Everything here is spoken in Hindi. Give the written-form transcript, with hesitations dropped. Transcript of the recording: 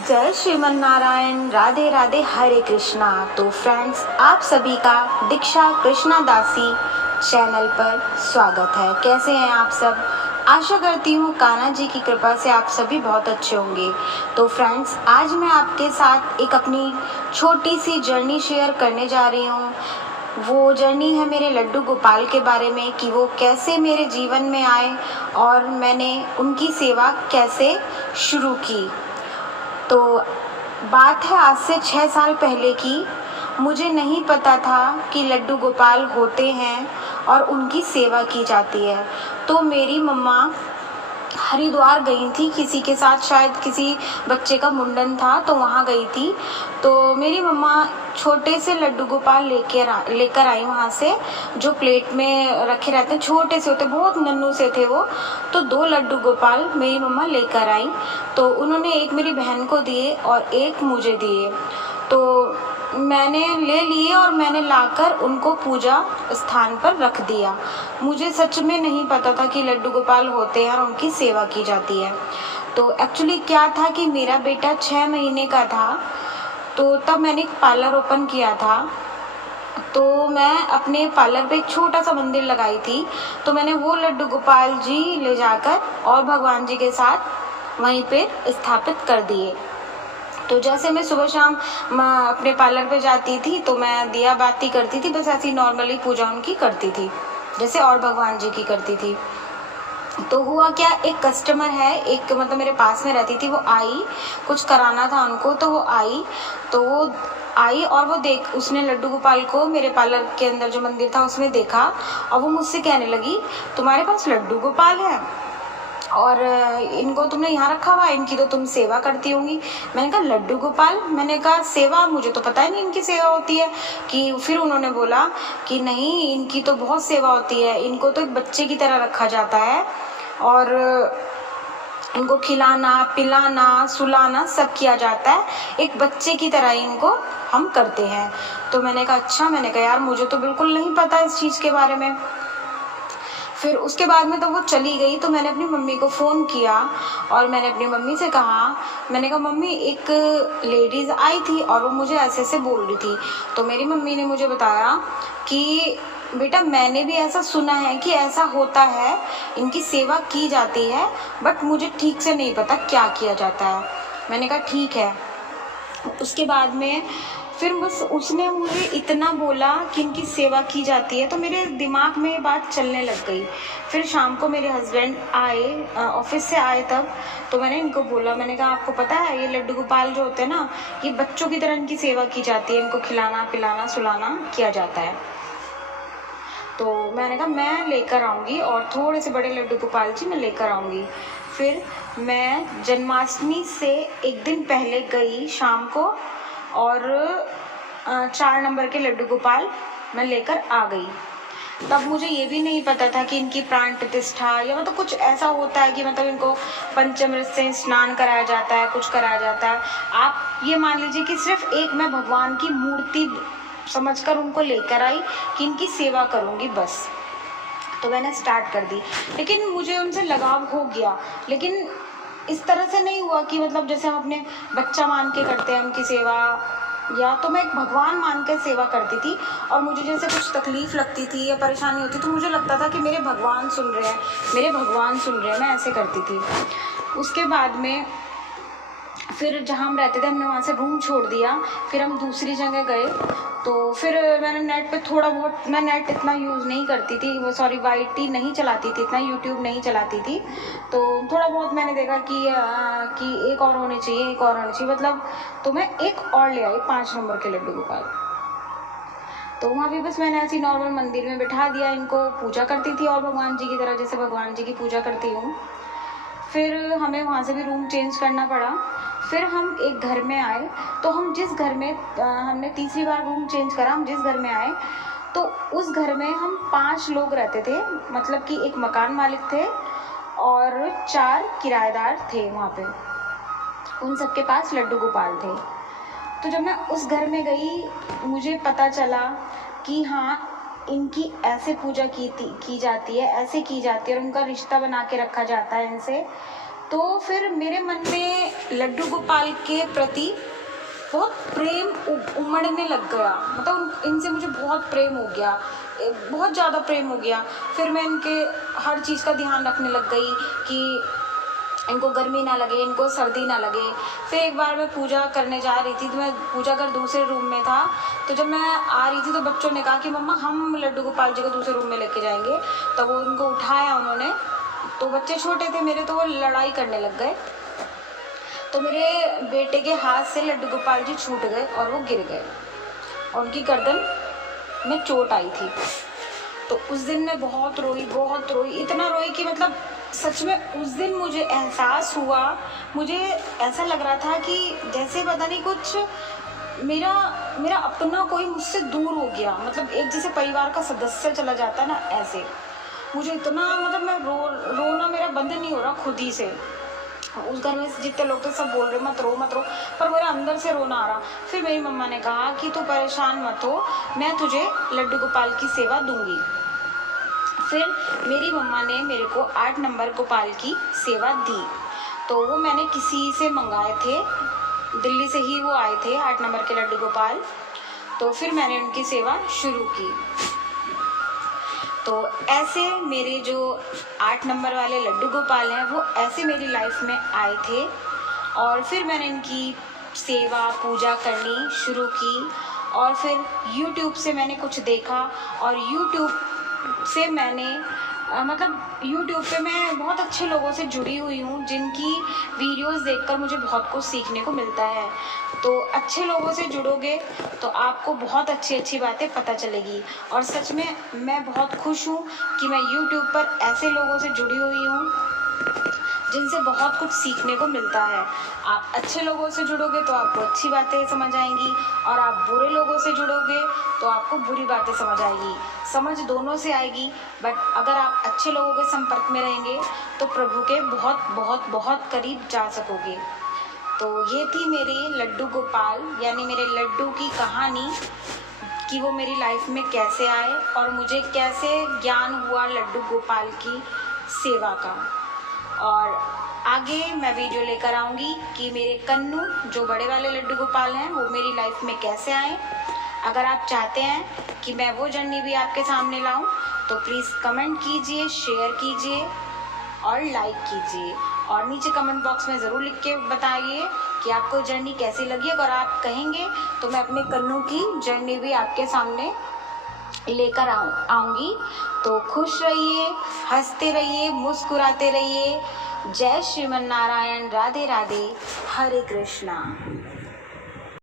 जय श्रीमन नारायण, राधे राधे, हरे कृष्णा। तो फ्रेंड्स, आप सभी का दीक्षा कृष्णा दासी चैनल पर स्वागत है। कैसे हैं आप सब? आशा करती हूँ कान्हा जी की कृपा से आप सभी बहुत अच्छे होंगे। तो फ्रेंड्स, आज मैं आपके साथ एक अपनी छोटी सी जर्नी शेयर करने जा रही हूँ। वो जर्नी है मेरे लड्डू गोपाल के बारे में कि वो कैसे मेरे जीवन में आए और मैंने उनकी सेवा कैसे शुरू की। तो बात है आज से 6 साल पहले की। मुझे नहीं पता था कि लड्डू गोपाल होते हैं और उनकी सेवा की जाती है। तो मेरी मम्मा हरिद्वार गई थी किसी के साथ, शायद किसी बच्चे का मुंडन था तो वहाँ गई थी। तो मेरी मम्मा छोटे से लड्डू गोपाल लेकर आई वहाँ से, जो प्लेट में रखे रहते हैं, छोटे से होते, बहुत नन्नू से थे वो। तो 2 लड्डू गोपाल मेरी मम्मा लेकर आई। तो उन्होंने एक मेरी बहन को दिए और एक मुझे दिए। तो मैंने ले लिए और मैंने लाकर उनको पूजा स्थान पर रख दिया। मुझे सच में नहीं पता था कि लड्डू गोपाल होते हैं और उनकी सेवा की जाती है। तो एक्चुअली क्या था कि मेरा बेटा 6 महीने का था, तो तब मैंने एक पार्लर ओपन किया था। तो मैं अपने पार्लर पे एक छोटा सा मंदिर लगाई थी। तो मैंने वो लड्डू गोपाल जी ले जाकर और भगवान जी के साथ वहीं पे स्थापित कर दिए। तो जैसे मैं सुबह शाम अपने पार्लर पे जाती थी तो मैं दिया बाती करती थी, बस ऐसी नॉर्मली पूजा उनकी करती थी जैसे और भगवान जी की करती थी। तो हुआ क्या, एक कस्टमर है, एक मतलब मेरे पास में रहती थी, वो आई, कुछ कराना था उनको। तो वो आई और वो उसने लड्डू गोपाल को मेरे पार्लर के अंदर जो मंदिर था उसमें देखा और वो मुझसे कहने लगी, तुम्हारे पास लड्डू गोपाल है और इनको तुमने यहाँ रखा हुआ है, इनकी तो तुम सेवा करती होंगी। मैंने कहा लड्डू गोपाल? मैंने कहा सेवा, मुझे तो पता ही नहीं इनकी सेवा होती है। कि फिर उन्होंने बोला कि नहीं, इनकी तो बहुत सेवा होती है, इनको तो एक बच्चे की तरह रखा जाता है और इनको खिलाना पिलाना सुलाना सब किया जाता है, एक बच्चे की तरह इनको हम करते हैं। तो मैंने कहा अच्छा। मैंने कहा यार मुझे तो बिल्कुल नहीं पता इस चीज़ के बारे में। फिर उसके बाद में तो वो चली गई। तो मैंने अपनी मम्मी को फ़ोन किया और मैंने अपनी मम्मी से कहा, मैंने कहा मम्मी एक लेडीज़ आई थी और वो मुझे ऐसे ऐसे बोल रही थी। तो मेरी मम्मी ने मुझे बताया कि बेटा मैंने भी ऐसा सुना है कि ऐसा होता है, इनकी सेवा की जाती है, बट मुझे ठीक से नहीं पता क्या किया जाता है। मैंने कहा ठीक है। उसके बाद में फिर बस उसने मुझे इतना बोला कि इनकी सेवा की जाती है तो मेरे दिमाग में ये बात चलने लग गई। फिर शाम को मेरे हस्बैंड आए, ऑफिस से आए तब। तो मैंने इनको बोला, मैंने कहा आपको पता है ये लड्डू गोपाल जो होते हैं ना, ये बच्चों की तरह इनकी सेवा की जाती है, इनको खिलाना पिलाना सुलाना किया जाता है। तो मैंने कहा मैं लेकर आऊँगी और थोड़े से बड़े लड्डू गोपाल जी मैं लेकर आऊँगी। फिर मैं जन्माष्टमी से एक दिन पहले गई शाम को और 4 नंबर के लड्डू गोपाल मैं लेकर आ गई। तब मुझे ये भी नहीं पता था कि इनकी प्राण प्रतिष्ठा या मतलब कुछ ऐसा होता है कि मतलब इनको पंचामृत से स्नान कराया जाता है, कुछ कराया जाता है। आप ये मान लीजिए कि सिर्फ एक मैं भगवान की मूर्ति समझकर उनको लेकर आई कि इनकी सेवा करूँगी बस। तो मैंने स्टार्ट कर दी, लेकिन मुझे उनसे लगाव हो गया। लेकिन इस तरह से नहीं हुआ कि मतलब जैसे हम अपने बच्चा मान के करते हैं उनकी सेवा, या तो मैं एक भगवान मान के सेवा करती थी। और मुझे जैसे कुछ तकलीफ़ लगती थी या परेशानी होती तो मुझे लगता था कि मेरे भगवान सुन रहे हैं, मेरे भगवान सुन रहे हैं, मैं ऐसे करती थी। उसके बाद में फिर जहाँ हम रहते थे हमने वहाँ से रूम छोड़ दिया, फिर हम दूसरी जगह गए। तो फिर मैंने नेट पे थोड़ा बहुत, मैं नेट इतना यूज़ नहीं करती थी, वो सॉरी वाईटी नहीं चलाती थी इतना, यूट्यूब नहीं चलाती थी। तो थोड़ा बहुत मैंने देखा कि एक और होने चाहिए, एक और होने चाहिए, मतलब तो मैं एक और ले आई 5 नंबर के लड्डू गोपाल। तो वहाँ भी बस मैंने ऐसी नॉर्मल मंदिर में बिठा दिया, इनको पूजा करती थी और भगवान जी की तरह जैसे भगवान जी की पूजा करती हूँ। फिर हमें वहाँ से भी रूम चेंज करना पड़ा। फिर हम एक घर में आए। तो हम जिस घर में हमने तीसरी बार रूम चेंज करा, हम जिस घर में आए तो उस घर में हम 5 लोग रहते थे, मतलब कि एक मकान मालिक थे और 4 किराएदार थे वहाँ पे। उन सबके पास लड्डू गोपाल थे। तो जब मैं उस घर में गई मुझे पता चला कि हाँ इनकी ऐसे पूजा की जाती है, ऐसे की जाती है और उनका रिश्ता बना के रखा जाता है इनसे। तो फिर मेरे मन में लड्डू गोपाल के प्रति बहुत प्रेम उमड़ने लग गया। मतलब इनसे मुझे बहुत प्रेम हो गया, बहुत ज़्यादा प्रेम हो गया। फिर मैं इनके हर चीज़ का ध्यान रखने लग गई कि इनको गर्मी ना लगे, इनको सर्दी ना लगे। फिर एक बार मैं पूजा करने जा रही थी, तो मैं पूजा घर दूसरे रूम में था। तो जब मैं आ रही थी तो बच्चों ने कहा कि मम्मा हम लड्डू गोपाल जी को दूसरे रूम में लेके जाएंगे। तो वो उनको उठाया उन्होंने, तो बच्चे छोटे थे मेरे, तो वो लड़ाई करने लग गए। तो मेरे बेटे के हाथ से लड्डू गोपाल जी छूट गए और वो गिर गए और उनकी गर्दन में चोट आई थी। तो उस दिन मैं बहुत रोई, इतना रोई कि मतलब सच में उस दिन मुझे एहसास हुआ, मुझे ऐसा लग रहा था कि जैसे पता नहीं कुछ मेरा अपना कोई मुझसे दूर हो गया। मतलब एक जैसे परिवार का सदस्य चला जाता है ना, ऐसे मुझे इतना, मतलब मैं रोना मेरा बंद नहीं हो रहा खुद ही से। उस घर में जितने लोग थे सब बोल रहे मत रो, पर मेरे अंदर से रोना आ रहा। फिर मेरी मम्मा ने कहा कि तू परेशान मत हो, मैं तुझे लड्डू गोपाल की सेवा दूंगी। फिर मेरी मम्मा ने मेरे को 8 नंबर गोपाल की सेवा दी। तो वो मैंने किसी से मंगाए थे, दिल्ली से ही वो आए थे 8 नंबर के लड्डू गोपाल। तो फिर मैंने उनकी सेवा शुरू की। तो ऐसे मेरे जो 8 नंबर वाले लड्डू गोपाल हैं वो ऐसे मेरी लाइफ में आए थे। और फिर मैंने इनकी सेवा पूजा करनी शुरू की। और फिर YouTube से मैंने कुछ देखा और YouTube से मैंने मतलब YouTube पे मैं बहुत अच्छे लोगों से जुड़ी हुई हूँ, जिनकी वीडियोस देखकर मुझे बहुत कुछ सीखने को मिलता है। तो अच्छे लोगों से जुड़ोगे तो आपको बहुत अच्छी बातें पता चलेगी। और सच में मैं बहुत खुश हूँ कि मैं YouTube पर ऐसे लोगों से जुड़ी हुई हूँ जिनसे बहुत कुछ सीखने को मिलता है। आप अच्छे लोगों से जुड़ोगे तो आपको अच्छी बातें समझ आएंगी, और आप बुरे लोगों से जुड़ोगे तो आपको बुरी बातें समझ आएगी। समझ दोनों से आएगी, बट अगर आप अच्छे लोगों के संपर्क में रहेंगे तो प्रभु के बहुत बहुत बहुत करीब जा सकोगे। तो ये थी मेरी लड्डू गोपाल यानी मेरे लड्डू की कहानी, कि वो मेरी लाइफ में कैसे आए और मुझे कैसे ज्ञान हुआ लड्डू गोपाल की सेवा का। और आगे मैं वीडियो लेकर आऊँगी कि मेरे कन्नू जो बड़े वाले लड्डू गोपाल हैं वो मेरी लाइफ में कैसे आए। अगर आप चाहते हैं कि मैं वो जर्नी भी आपके सामने लाऊं तो प्लीज़ कमेंट कीजिए, शेयर कीजिए और लाइक कीजिए। और नीचे कमेंट बॉक्स में ज़रूर लिख के बताइए कि आपको जर्नी कैसी लगी। अगर आप कहेंगे तो मैं अपने कन्नू की जर्नी भी आपके सामने लेकर आऊँगी। तो खुश रहिए, हंसते रहिए, मुस्कुराते रहिए। जय श्रीमन नारायण, राधे राधे, हरे कृष्णा।